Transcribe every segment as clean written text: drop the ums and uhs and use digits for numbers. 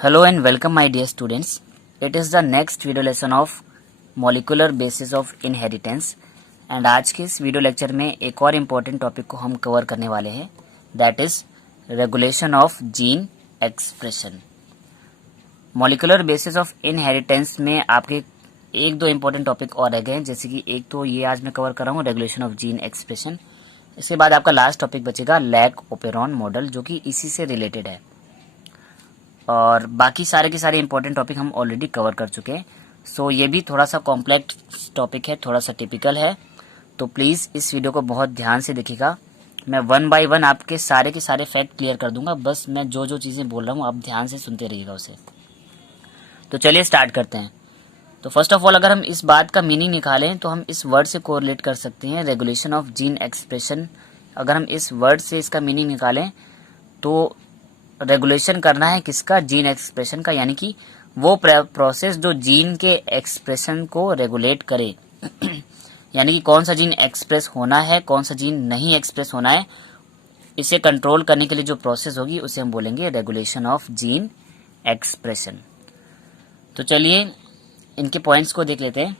Hello and welcome my dear students. It is the next video lesson of molecular basis of inheritance and आज के इस video lecture में एक और important topic को हम कवर करने वाले हैं, that is regulation of gene expression. Molecular basis of inheritance में आपके एक दो इम्पोर्टेंट टॉपिक और रह गए हैं, जैसे कि एक तो ये आज मैं कवर कर रहा हूँ रेगुलेशन ऑफ जीन एक्सप्रेशन। इसके बाद आपका लास्ट टॉपिक बचेगा लैक ओपेरॉन मॉडल, जो कि इसी से रिलेटेड है, और बाकी सारे के सारे इंपॉर्टेंट टॉपिक हम ऑलरेडी कवर कर चुके हैं। सो ये भी थोड़ा सा कॉम्प्लेक्स टॉपिक है, थोड़ा सा टिपिकल है, तो प्लीज़ इस वीडियो को बहुत ध्यान से देखिएगा। मैं वन बाय वन आपके सारे के सारे फैक्ट क्लियर कर दूंगा, बस मैं जो जो चीज़ें बोल रहा हूँ आप ध्यान से सुनते रहिएगा उसे। तो चलिए स्टार्ट करते हैं। तो फर्स्ट ऑफ ऑल अगर हम इस बात का मीनिंग निकालें तो हम इस वर्ड से कोरिलेट कर सकते हैं, रेगुलेशन ऑफ जीन एक्सप्रेशन। अगर हम इस वर्ड से इसका मीनिंग निकालें तो रेगुलेशन करना है किसका? जीन एक्सप्रेशन का, यानी कि वो प्रोसेस जो जीन के एक्सप्रेशन को रेगुलेट करे यानी कि कौन सा जीन एक्सप्रेस होना है, कौन सा जीन नहीं एक्सप्रेस होना है, इसे कंट्रोल करने के लिए जो प्रोसेस होगी उसे हम बोलेंगे रेगुलेशन ऑफ जीन एक्सप्रेशन। तो चलिए इनके पॉइंट्स को देख लेते हैं।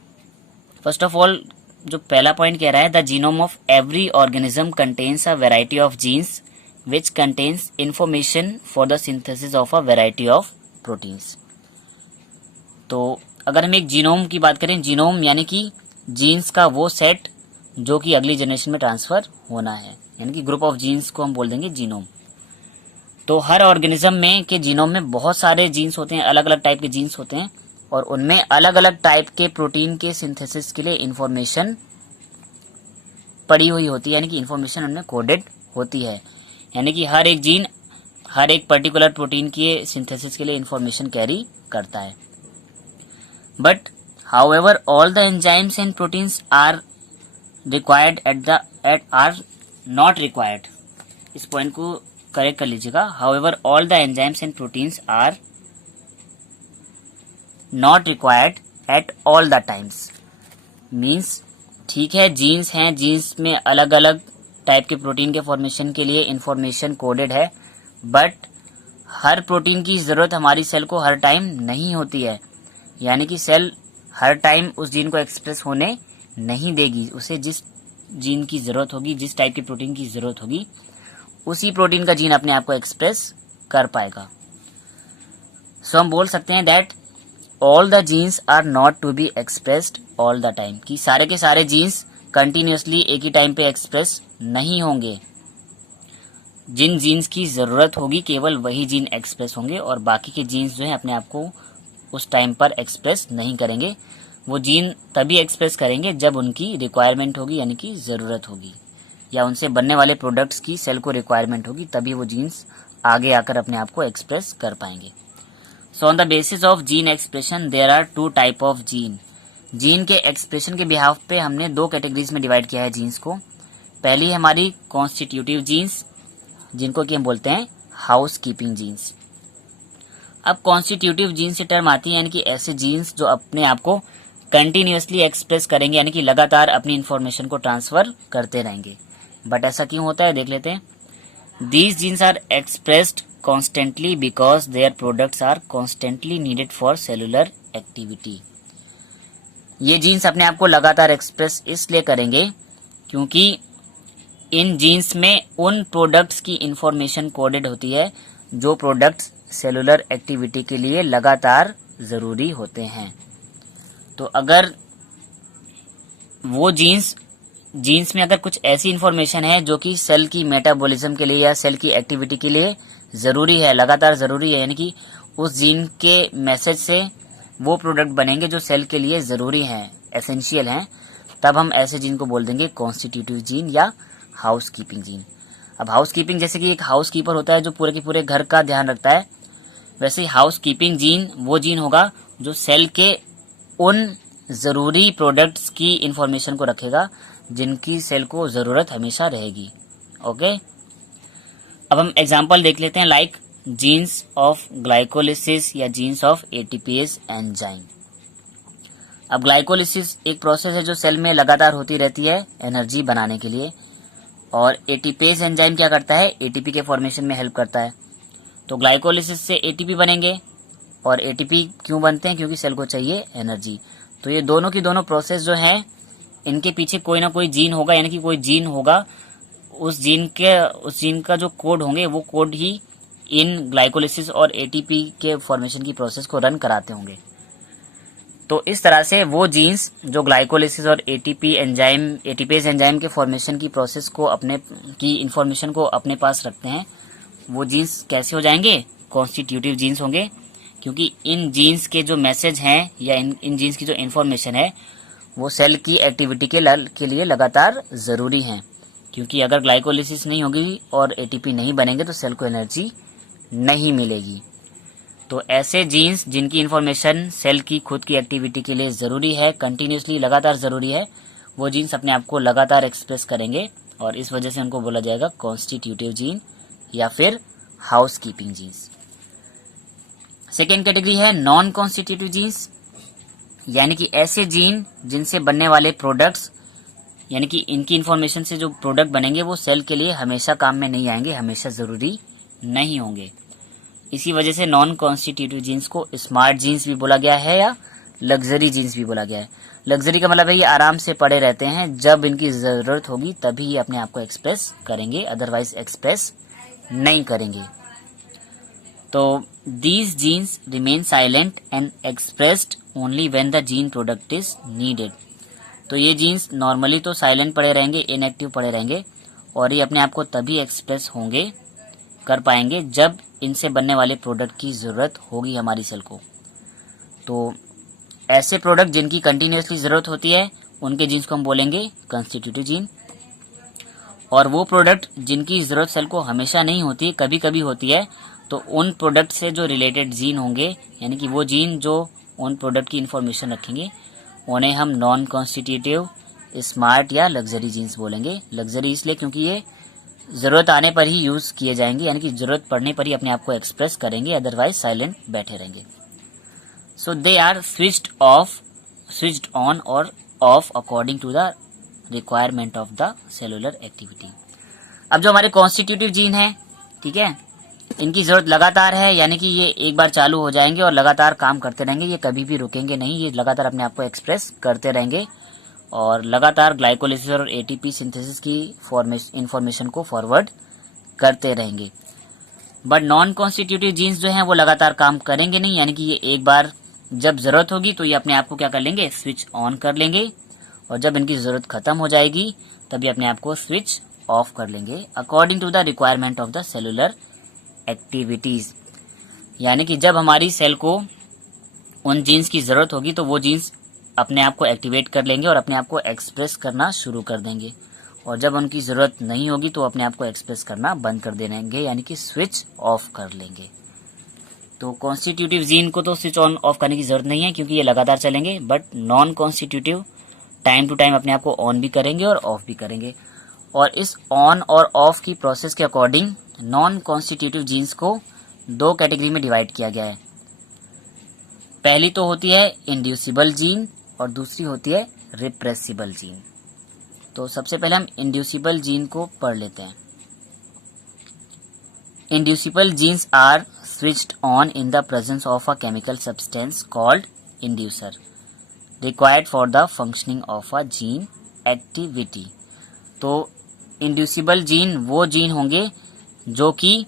फर्स्ट ऑफ ऑल जो पहला पॉइंट कह रहा है, the genome of every organism contains a variety of genes which contains information for the synthesis of a variety of proteins। तो अगर हम एक जीनोम की बात करें, जीनोम यानी कि जीन्स का वो सेट जो कि अगली जनरेशन में ट्रांसफर होना है, यानी कि ग्रुप ऑफ जीन्स को हम बोल देंगे जीनोम। तो हर ऑर्गेनिज्म में के जीनोम में बहुत सारे जीन्स होते हैं, अलग अलग टाइप के जीन्स होते हैं, और उनमें अलग अलग टाइप के प्रोटीन के सिंथेसिस के लिए इंफॉर्मेशन पड़ी हुई होती है, यानी कि इंफॉर्मेशन उनमें कोडेड होती है, यानी कि हर एक जीन हर एक पर्टिकुलर प्रोटीन के सिंथेसिस के लिए इंफॉर्मेशन कैरी करता है। But however all the enzymes and proteins are required are not required. इस पॉइंट को करेक्ट कर लीजिएगा। However all the enzymes and proteins are not required at all the times. Means ठीक है, जीन्स हैं, jeans में अलग अलग टाइप के प्रोटीन के फॉर्मेशन के लिए इंफॉर्मेशन कोडेड है, बट हर प्रोटीन की ज़रूरत हमारी सेल को हर टाइम नहीं होती है, यानी कि सेल हर टाइम उस जीन को एक्सप्रेस होने नहीं देगी। उसे जिस जीन की ज़रूरत होगी, जिस टाइप के प्रोटीन की ज़रूरत होगी, उसी प्रोटीन का जीन अपने आप को एक्सप्रेस कर पाएगा। सो हम बोल सकते हैं that all the genes are not to be expressed all the time, कि सारे के सारे जीन्स कंटिन्यूसली एक ही टाइम पे एक्सप्रेस नहीं होंगे। जिन जीन्स की ज़रूरत होगी केवल वही जीन एक्सप्रेस होंगे, और बाकी के जीन्स जो हैं अपने आप को उस टाइम पर एक्सप्रेस नहीं करेंगे। वो जीन तभी एक्सप्रेस करेंगे जब उनकी रिक्वायरमेंट होगी, यानी कि ज़रूरत होगी, या उनसे बनने वाले प्रोडक्ट्स की सेल को रिक्वायरमेंट होगी, तभी वो जीन्स आगे आकर अपने आप को एक्सप्रेस कर पाएंगे। So on the basis of gene expression there are two type of gene. Gene के एक्सप्रेशन के बिहाफ पे हमने दो कैटेगरीज में डिवाइड किया है जीन्स को। पहली है हमारी कॉन्स्टिट्यूटिव जीन्स, जिनको कि हम बोलते हैं हाउस कीपिंग जीन्स। अब कॉन्स्टिट्यूटिव जीन से टर्म आती है, यानी कि ऐसे जीन्स जो अपने आप को कंटिन्यूसली एक्सप्रेस करेंगे, यानी कि लगातार अपनी इंफॉर्मेशन को ट्रांसफर करते रहेंगे। बट ऐसा क्यों होता है देख लेते हैं। These genes are expressed constantly because their products are constantly needed for cellular activity. ये जीन्स अपने आप को लगातार एक्सप्रेस इसलिए करेंगे क्योंकि इन जीन्स में उन प्रोडक्ट्स की इंफॉर्मेशन कोडेड होती है जो प्रोडक्ट्स सेलुलर एक्टिविटी के लिए लगातार ज़रूरी होते हैं। तो अगर वो जीन्स में अगर कुछ ऐसी इंफॉर्मेशन है जो कि सेल की मेटाबॉलिज्म के लिए या सेल की एक्टिविटी के लिए ज़रूरी है, लगातार ज़रूरी है, यानी कि उस जीन के मैसेज से वो प्रोडक्ट बनेंगे जो सेल के लिए ज़रूरी हैं, एसेंशियल हैं, तब हम ऐसे जीन को बोल देंगे कॉन्स्टिट्यूटिव जीन या हाउस कीपिंग जीन। अब हाउस कीपिंग जैसे कि एक हाउस कीपर होता है जो पूरे के पूरे घर का ध्यान रखता है, वैसे ही हाउस कीपिंग जीन वो जीन होगा जो सेल के उन ज़रूरी प्रोडक्ट्स की इंफॉर्मेशन को रखेगा जिनकी सेल को ज़रूरत हमेशा रहेगी। ओके, अब हम एग्जाम्पल देख लेते हैं, लाइक जीन्स ऑफ ग्लाइकोलिसिस या जीन्स ऑफ एटीपीएस एंजाइम। अब ग्लाइकोलिसिस एक प्रोसेस है जो सेल में लगातार होती रहती है एनर्जी बनाने के लिए, और एटीपेज एंजाइम क्या करता है, एटीपी के फॉर्मेशन में हेल्प करता है। तो ग्लाइकोलिसिस से एटीपी बनेंगे, और एटीपी क्यों बनते हैं? क्योंकि सेल को चाहिए एनर्जी। तो ये दोनों की दोनों प्रोसेस जो है, इनके पीछे कोई ना कोई जीन होगा, यानी कि कोई जीन होगा, उस जीन का जो कोड होंगे वो कोड ही इन ग्लाइकोलिसिस और एटीपी के फॉर्मेशन की प्रोसेस को रन कराते होंगे। तो इस तरह से वो जीन्स जो ग्लाइकोलिसिस और एटीपेज एंजाइम के फॉर्मेशन की प्रोसेस को की इंफॉर्मेशन को अपने पास रखते हैं, वो जीन्स कैसे हो जाएंगे? कॉन्स्टिट्यूटिव जीन्स होंगे, क्योंकि इन जीन्स के जो मैसेज हैं या इन जीन्स की जो इंफॉर्मेशन है वो सेल की एक्टिविटी के लिए लगातार जरूरी है। क्योंकि अगर ग्लाइकोलिसिस नहीं होगी और एटीपी नहीं बनेंगे तो सेल को एनर्जी नहीं मिलेगी। तो ऐसे जीन्स जिनकी इंफॉर्मेशन सेल की खुद की एक्टिविटी के लिए जरूरी है, कंटिन्यूसली लगातार जरूरी है, वो जीन्स अपने आप को लगातार एक्सप्रेस करेंगे और इस वजह से उनको बोला जाएगा कॉन्स्टिट्यूटिव जीन या फिर house keeping genes. Second category है नॉन कॉन्स्टिट्यूटिव जीन्स, यानी कि ऐसे जीन जिनसे बनने वाले प्रोडक्ट्स, यानी कि इनकी इंफॉर्मेशन से जो प्रोडक्ट बनेंगे वो सेल के लिए हमेशा काम में नहीं आएंगे, हमेशा जरूरी नहीं होंगे। इसी वजह से नॉन कॉन्स्टिट्यूटिव जीन्स को स्मार्ट जीन्स भी बोला गया है या लग्जरी जीन्स भी बोला गया है। लग्जरी का मतलब है ये आराम से पड़े रहते हैं, जब इनकी जरूरत होगी तभी ये अपने आप को एक्सप्रेस करेंगे, अदरवाइज एक्सप्रेस नहीं करेंगे। तो these genes remain silent and expressed only when the gene product is needed। तो ये जीन्स नॉर्मली तो साइलेंट पड़े रहेंगे, इनएक्टिव पड़े रहेंगे, और ये अपने आप को तभी एक्सप्रेस कर पाएंगे जब इनसे बनने वाले प्रोडक्ट की जरूरत होगी हमारी सेल को। तो ऐसे प्रोडक्ट जिनकी कंटिन्यूसली जरूरत होती है उनके जीन्स को हम बोलेंगे कंस्टिट्यूटिव जीन, और वो प्रोडक्ट जिनकी जरूरत सेल को हमेशा नहीं होती, कभी कभी होती है, तो उन प्रोडक्ट से जो रिलेटेड जीन होंगे, यानी कि वो जीन जो उन प्रोडक्ट की इंफॉर्मेशन रखेंगे, उन्हें हम नॉन कॉन्स्टिट्यूटिव, स्मार्ट या लग्जरी जीन्स बोलेंगे। लग्जरी इसलिए क्योंकि ये जरूरत आने पर ही यूज किए जाएंगे, यानी कि जरूरत पड़ने पर ही अपने आप को एक्सप्रेस करेंगे, अदरवाइज साइलेंट बैठे रहेंगे। So they are switched on और off according to the requirement of the cellular activity. अब जो हमारे कॉन्स्टिट्यूटिव जीन है, ठीक है, इनकी जरूरत लगातार है, यानी कि ये एक बार चालू हो जाएंगे और लगातार काम करते रहेंगे, ये कभी भी रुकेंगे नहीं, ये लगातार अपने आप को एक्सप्रेस करते रहेंगे और लगातार ग्लाइकोलिसिस और एटीपी सिंथेसिस की इंफॉर्मेशन को फॉरवर्ड करते रहेंगे। बट नॉन कॉन्स्टिट्यूटिव जीन्स जो हैं वो लगातार काम करेंगे नहीं, यानी कि ये एक बार जब जरूरत होगी तो ये अपने आप को क्या कर लेंगे? स्विच ऑन कर लेंगे, और जब इनकी जरूरत खत्म हो जाएगी तभी अपने आप को स्विच ऑफ कर लेंगे, according to the requirement of the cellular activities. यानी कि जब हमारी सेल को उन जीन्स की जरूरत होगी तो वो जीन्स अपने आप को एक्टिवेट कर लेंगे और अपने आप को एक्सप्रेस करना शुरू कर देंगे, और जब उनकी जरूरत नहीं होगी तो अपने आप को एक्सप्रेस करना बंद कर देंगे, यानी कि स्विच ऑफ कर लेंगे। तो कॉन्स्टिट्यूटिव जीन को तो स्विच ऑन ऑफ करने की जरूरत नहीं है क्योंकि ये लगातार चलेंगे, but non constitutive time to time अपने आप को ऑन भी करेंगे और ऑफ भी करेंगे। और इस ऑन और ऑफ की प्रोसेस के अकॉर्डिंग नॉन कॉन्स्टिट्यूटिव जीन्स को दो कैटेगरी में डिवाइड किया गया है। पहली तो होती है इंड्यूसिबल जीन और दूसरी होती है रिप्रेसिबल जीन। तो सबसे पहले हम इंड्यूसिबल जीन को पढ़ लेते हैं। Inducible genes are switched on in the presence of a chemical substance called inducer required for the functioning of a gene activity. तो इंड्यूसिबल जीन वो जीन होंगे जो कि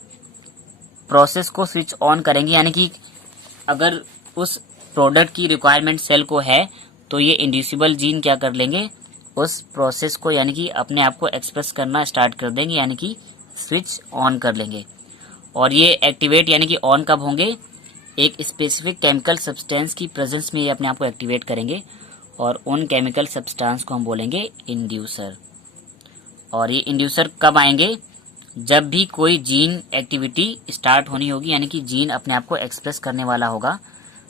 प्रोसेस को स्विच ऑन करेंगे, यानी कि अगर उस प्रोडक्ट की रिक्वायरमेंट सेल को है तो ये इंड्यूसिबल जीन क्या कर लेंगे? उस प्रोसेस को यानी कि अपने आप को एक्सप्रेस करना स्टार्ट कर देंगे, यानी कि स्विच ऑन कर लेंगे। और ये एक्टिवेट यानी कि ऑन कब होंगे? एक स्पेसिफिक केमिकल सब्सटेंस की प्रेजेंस में ये अपने आप को एक्टिवेट करेंगे, और उन केमिकल सब्सटेंस को हम बोलेंगे इंड्यूसर। और ये इंड्यूसर कब आएंगे? जब भी कोई जीन एक्टिविटी स्टार्ट होनी होगी, यानी कि जीन अपने आप को एक्सप्रेस करने वाला होगा,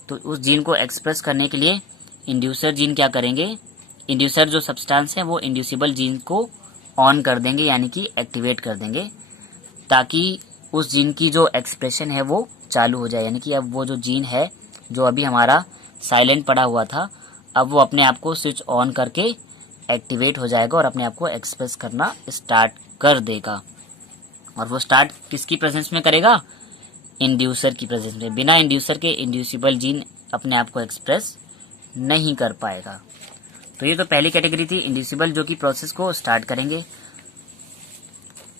तो उस जीन को एक्सप्रेस करने के लिए इंड्यूसर जीन क्या करेंगे? इंड्यूसर जो सब्सटेंस है वो इंड्यूसिबल जीन को ऑन कर देंगे, यानी कि एक्टिवेट कर देंगे, ताकि उस जीन की जो एक्सप्रेशन है वो चालू हो जाए। यानी कि अब वो जो जीन है जो अभी हमारा साइलेंट पड़ा हुआ था, अब वो अपने आप को स्विच ऑन करके एक्टिवेट हो जाएगा और अपने आप को एक्सप्रेस करना स्टार्ट कर देगा। और वो स्टार्ट किसकी प्रेजेंस में करेगा? इंड्यूसर की प्रेजेंस में। बिना इंड्यूसर के इंड्यूसिबल जीन अपने आप को एक्सप्रेस नहीं कर पाएगा। तो ये तो पहली कैटेगरी थी, इंड्यूसिबल, जो कि प्रोसेस को स्टार्ट करेंगे।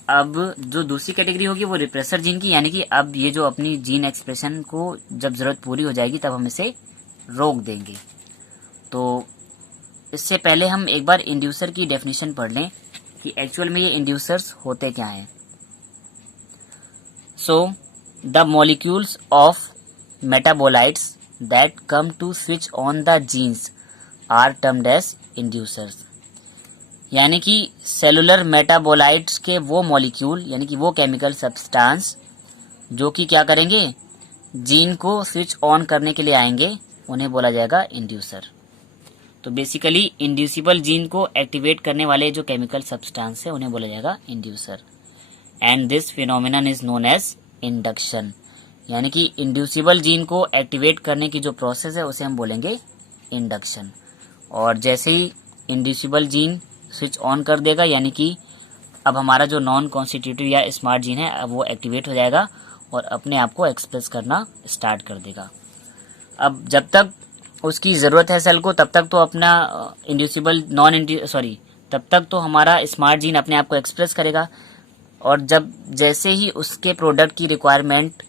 अब जो दूसरी कैटेगरी होगी वो रिप्रेसर जीन की, यानी कि अब ये जो अपनी जीन एक्सप्रेशन को जब जरूरत पूरी हो जाएगी तब हम इसे रोक देंगे। तो इससे पहले हम एक बार इंड्यूसर की डेफिनेशन पढ़ लें कि एक्चुअल में ये इंड्यूसर्स होते क्या हैं। So the molecules of metabolites that come to switch on the genes are termed as inducers. यानी कि सेलुलर मेटाबोलाइट्स के वो मॉलिक्यूल, यानी कि वो केमिकल सब्सटेंस जो कि क्या करेंगे, जीन को स्विच ऑन करने के लिए आएंगे, उन्हें बोला जाएगा इंड्यूसर। तो बेसिकली इंड्यूसिबल जीन को एक्टिवेट करने वाले जो केमिकल सब्सटेंस है उन्हें बोला जाएगा inducer. And this phenomenon is known as induction. यानी कि इंड्यूसिबल जीन को एक्टिवेट करने की जो प्रोसेस है उसे हम बोलेंगे इंडक्शन। और जैसे ही इंड्यूसिबल जीन स्विच ऑन कर देगा, यानी कि अब हमारा जो नॉन कॉन्स्टिट्यूटिव या स्मार्ट जीन है अब वो एक्टिवेट हो जाएगा और अपने आप को एक्सप्रेस करना स्टार्ट कर देगा। अब जब तक उसकी ज़रूरत है सेल को तब तक तो अपना इंड्यूसिबल तब तक तो हमारा स्मार्ट जीन अपने आप को एक्सप्रेस करेगा। और जब जैसे ही उसके प्रोडक्ट की रिक्वायरमेंट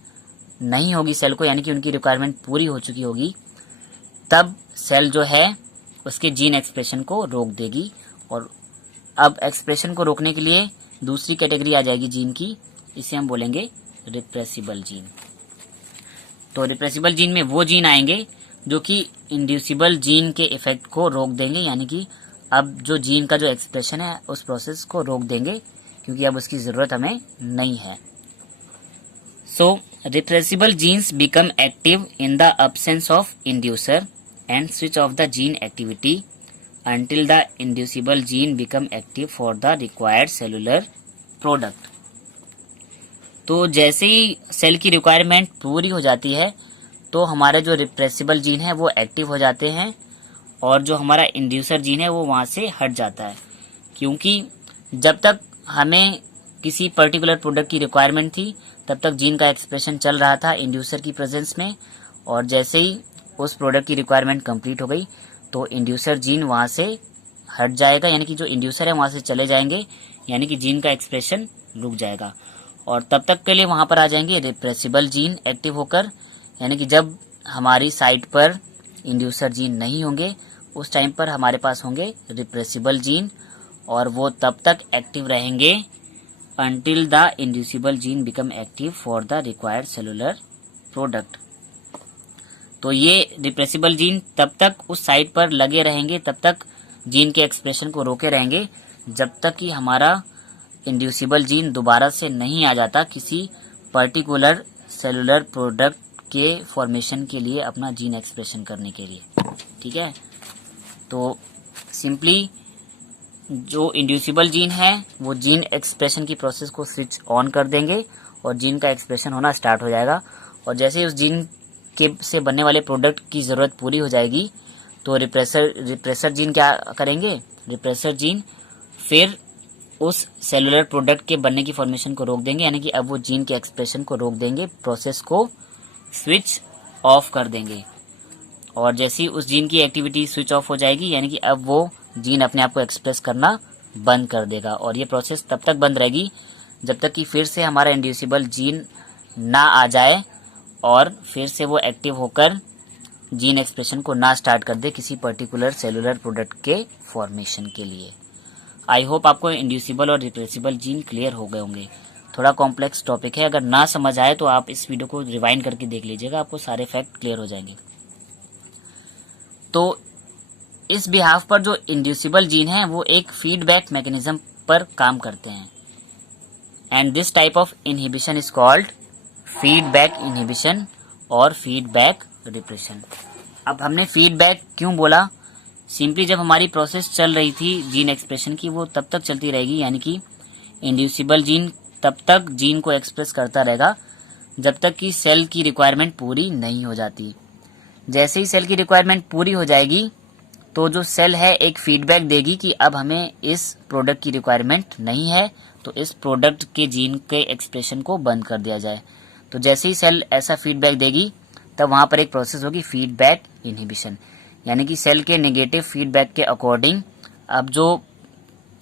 नहीं होगी सेल को, यानी कि उनकी रिक्वायरमेंट पूरी हो चुकी होगी, तब सेल जो है उसके जीन एक्सप्रेशन को रोक देगी। और अब एक्सप्रेशन को रोकने के लिए दूसरी कैटेगरी आ जाएगी जीन की, इसे हम बोलेंगे रिप्रेसिबल जीन। तो रिप्रेसिबल जीन में वो जीन आएंगे जो कि इंड्यूसिबल जीन के इफेक्ट को रोक देंगे, यानी कि अब जो जीन का जो एक्सप्रेशन है उस प्रोसेस को रोक देंगे क्योंकि अब उसकी ज़रूरत हमें नहीं है। So repressible genes become active in the absence of inducer and switch off the gene activity until the inducible gene become active for the required cellular product। तो जैसे ही सेल की रिक्वायरमेंट पूरी हो जाती है तो हमारे जो रिप्रेसिबल जीन है वो एक्टिव हो जाते हैं और जो हमारा इंड्यूसर जीन है वो वहाँ से हट जाता है। क्योंकि जब तक हमें किसी पर्टिकुलर प्रोडक्ट की रिक्वायरमेंट थी तब तक जीन का एक्सप्रेशन चल रहा था इंड्यूसर की प्रेजेंस में, और जैसे ही उस प्रोडक्ट की रिक्वायरमेंट कंप्लीट हो गई तो इंड्यूसर जीन वहाँ से हट जाएगा, यानी कि जो इंड्यूसर है वहाँ से चले जाएंगे, यानी कि जीन का एक्सप्रेशन रुक जाएगा। और तब तक के लिए वहाँ पर आ जाएंगे रिप्रेसिबल जीन एक्टिव होकर, यानी कि जब हमारी साइट पर इंड्यूसर जीन नहीं होंगे उस टाइम पर हमारे पास होंगे रिप्रेसिबल जीन, और वो तब तक एक्टिव रहेंगे until the inducible gene become active for the required cellular product। तो ये रिप्रेसिबल जीन तब तक उस साइट पर लगे रहेंगे, तब तक जीन के एक्सप्रेशन को रोके रहेंगे जब तक कि हमारा इंड्यूसिबल जीन दोबारा से नहीं आ जाता किसी पर्टिकुलर सेलुलर प्रोडक्ट के फॉर्मेशन के लिए अपना जीन एक्सप्रेशन करने के लिए। ठीक है, तो सिंपली जो इंड्यूसिबल जीन है वो जीन एक्सप्रेशन की प्रोसेस को स्विच ऑन कर देंगे और जीन का एक्सप्रेशन होना स्टार्ट हो जाएगा। और जैसे ही उस जीन के से बनने वाले प्रोडक्ट की ज़रूरत पूरी हो जाएगी तो रिप्रेसर जीन क्या करेंगे, रिप्रेसर जीन फिर उस सेलुलर प्रोडक्ट के बनने की फॉर्मेशन को रोक देंगे, यानी कि अब वो जीन के एक्सप्रेशन को रोक देंगे, प्रोसेस को स्विच ऑफ कर देंगे। और जैसे ही उस जीन की एक्टिविटी स्विच ऑफ हो जाएगी, यानी कि अब वो जीन अपने आप को एक्सप्रेस करना बंद कर देगा। और ये प्रोसेस तब तक बंद रहेगी जब तक कि फिर से हमारा इंड्यूसिबल जीन ना आ जाए और फिर से वो एक्टिव होकर जीन एक्सप्रेशन को ना स्टार्ट कर दे किसी पर्टिकुलर सेलुलर प्रोडक्ट के फॉर्मेशन के लिए। आई होप आपको इंड्यूसिबल और रिप्रेसिबल जीन क्लियर हो गए होंगे। थोड़ा कॉम्प्लेक्स टॉपिक है, अगर ना समझ आए तो आप इस वीडियो को रिवाइंड करके देख लीजिएगा, आपको सारे फैक्ट क्लियर हो जाएंगे। तो इस बिहाफ पर जो इंड्यूसिबल जीन है वो एक फीडबैक मैकेनिज्म पर काम करते हैं, and this type of inhibition is called feedback inhibition और फीडबैक रिप्रेशन। अब हमने फीडबैक क्यों बोला, सिंपली जब हमारी प्रोसेस चल रही थी जीन एक्सप्रेशन की वो तब तक चलती रहेगी, यानी कि इंड्यूसिबल जीन तब तक जीन को एक्सप्रेस करता रहेगा जब तक कि सेल की रिक्वायरमेंट पूरी नहीं हो जाती। जैसे ही सेल की रिक्वायरमेंट पूरी हो जाएगी तो जो सेल है एक फीडबैक देगी कि अब हमें इस प्रोडक्ट की रिक्वायरमेंट नहीं है, तो इस प्रोडक्ट के जीन के एक्सप्रेशन को बंद कर दिया जाए। तो जैसे ही सेल ऐसा फीडबैक देगी तब वहां पर एक प्रोसेस होगी फीडबैक इनहिबिशन, यानी कि सेल के नेगेटिव फीडबैक के अकॉर्डिंग अब जो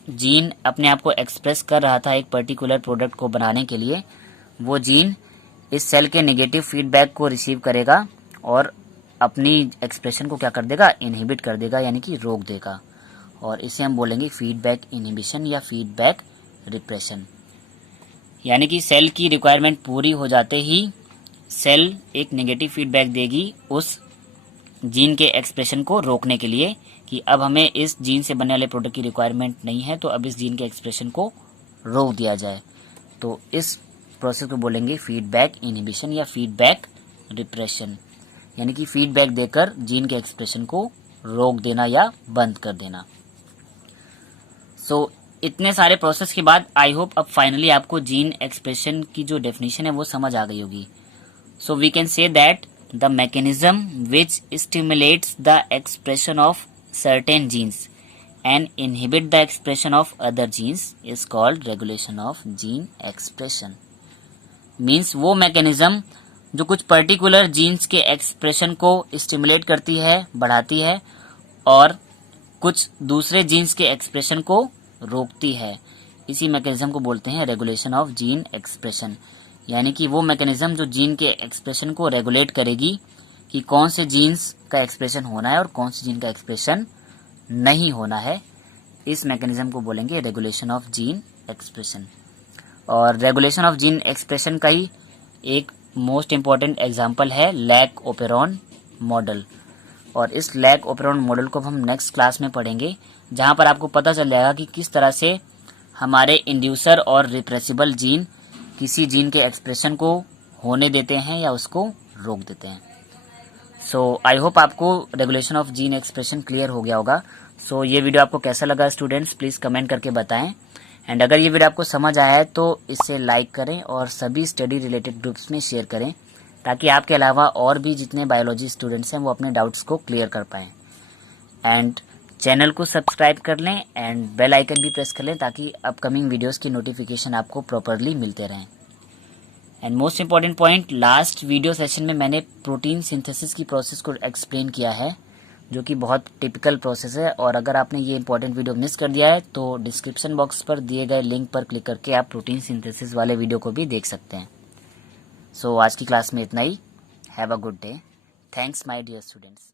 जीन अपने आप को एक्सप्रेस कर रहा था एक पर्टिकुलर प्रोडक्ट को बनाने के लिए, वो जीन इस सेल के नेगेटिव फीडबैक को रिसीव करेगा और अपनी एक्सप्रेशन को क्या कर देगा, इनहिबिट कर देगा, यानी कि रोक देगा। और इसे हम बोलेंगे फीडबैक इनहिबिशन या फीडबैक रिप्रेशन। यानी कि सेल की रिक्वायरमेंट पूरी हो जाते ही सेल एक नेगेटिव फीडबैक देगी उस जीन के एक्सप्रेशन को रोकने के लिए कि अब हमें इस जीन से बनने वाले प्रोडक्ट की रिक्वायरमेंट नहीं है, तो अब इस जीन के एक्सप्रेशन को रोक दिया जाए। तो इस प्रोसेस को बोलेंगे फीडबैक इनहिबिशन या फीडबैक रिप्रेशन, यानी कि फीडबैक देकर जीन के एक्सप्रेशन को रोक देना या बंद कर देना। सो इतने सारे प्रोसेस के बाद आई होप अब फाइनली आपको जीन एक्सप्रेशन की जो डेफिनेशन है वो समझ आ गई होगी। So we can say that the mechanism which stimulates the expression of certain genes and inhibit the expression of other genes is called regulation of gene expression. Means वो mechanism जो कुछ पर्टिकुलर जीन्स के expression को stimulate करती है, बढ़ाती है, और कुछ दूसरे जीन्स के एक्सप्रेशन को रोकती है, इसी मैकेनिज्म को बोलते हैं रेगुलेशन ऑफ जीन एक्सप्रेशन। यानी कि वो मैकेनिज्म जो जीन के एक्सप्रेशन को रेगुलेट करेगी कि कौन से जीन्स का एक्सप्रेशन होना है और कौन से जीन का एक्सप्रेशन नहीं होना है, इस मैकेनिज्म को बोलेंगे रेगुलेशन ऑफ जीन एक्सप्रेशन। और रेगुलेशन ऑफ जीन एक्सप्रेशन का ही एक मोस्ट इम्पॉर्टेंट एग्जाम्पल है लैक ओपेरॉन मॉडल। और इस लैक ओपेरॉन मॉडल को हम नेक्स्ट क्लास में पढ़ेंगे, जहां पर आपको पता चल जाएगा कि किस तरह से हमारे इंड्यूसर और रिप्रेसिबल जीन किसी जीन के एक्सप्रेशन को होने देते हैं या उसको रोक देते हैं। सो आई होप आपको regulation of gene expression clear हो गया होगा। सो ये वीडियो आपको कैसा लगा स्टूडेंट्स, प्लीज़ कमेंट करके बताएं। एंड अगर ये वीडियो आपको समझ आया है तो इसे लाइक करें और सभी स्टडी रिलेटेड ग्रुप्स में शेयर करें, ताकि आपके अलावा और भी जितने बायोलॉजी स्टूडेंट्स हैं वो अपने डाउट्स को क्लियर कर पाएं। एंड चैनल को सब्सक्राइब कर लें एंड बेल आइकन भी प्रेस कर लें, ताकि अपकमिंग वीडियोस की नोटिफिकेशन आपको प्रॉपरली मिलते रहें। And most important point, last video session में मैंने प्रोटीन सिंथेसिस की प्रोसेस को एक्सप्लेन किया है, जो कि बहुत टिपिकल प्रोसेस है। और अगर आपने ये इंपॉर्टेंट वीडियो मिस कर दिया है तो डिस्क्रिप्शन बॉक्स पर दिए गए लिंक पर क्लिक करके आप प्रोटीन सिंथेसिस वाले वीडियो को भी देख सकते हैं। सो आज की क्लास में इतना ही। Have a good day. Thanks my dear students.